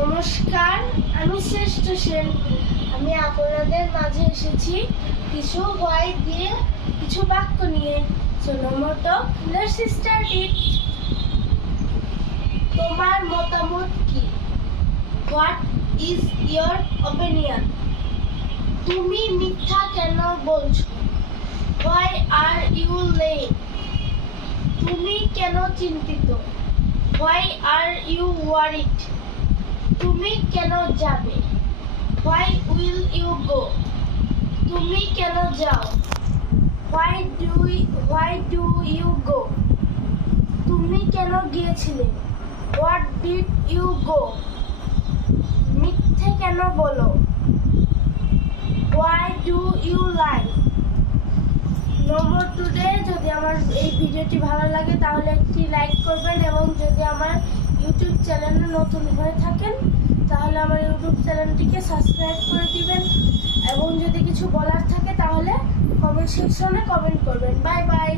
নমস্কার, আমি শ্রেষ্ঠ সেন। আমি আপনাদের মাঝে এসেছি কিছু হোয়াই দিয়ে কিছু বাক্য নিয়ে। So no more talk, let's start it. তোমার মতামত কি? What is your opinion? তুমি মিথ্যা কেন বলছো? Why are you lying? তুমি কেন চিন্তিত? Why are you worried? তুমি কেন যাবে? Why will you go? তুমি কেন যাও? Why do you go? তুমি কেন গিয়েছিলে? What did you go? মিথ্যে কেন বলো? Why do you lie? No more today. যদি আমার এই ভিডিওটি ভালো লাগে তাহলে একটি লাইক করবেন, এবং যদি আমার ইউটিউব চ্যানেলে নতুন হয়ে থাকেন তাহলে আমার ইউটিউব চ্যানেলটিকে সাবস্ক্রাইব করে দিবেন, এবং যদি কিছু বলার থাকে তাহলে কমেন্ট সেকশনে কমেন্ট করবেন। Bye bye.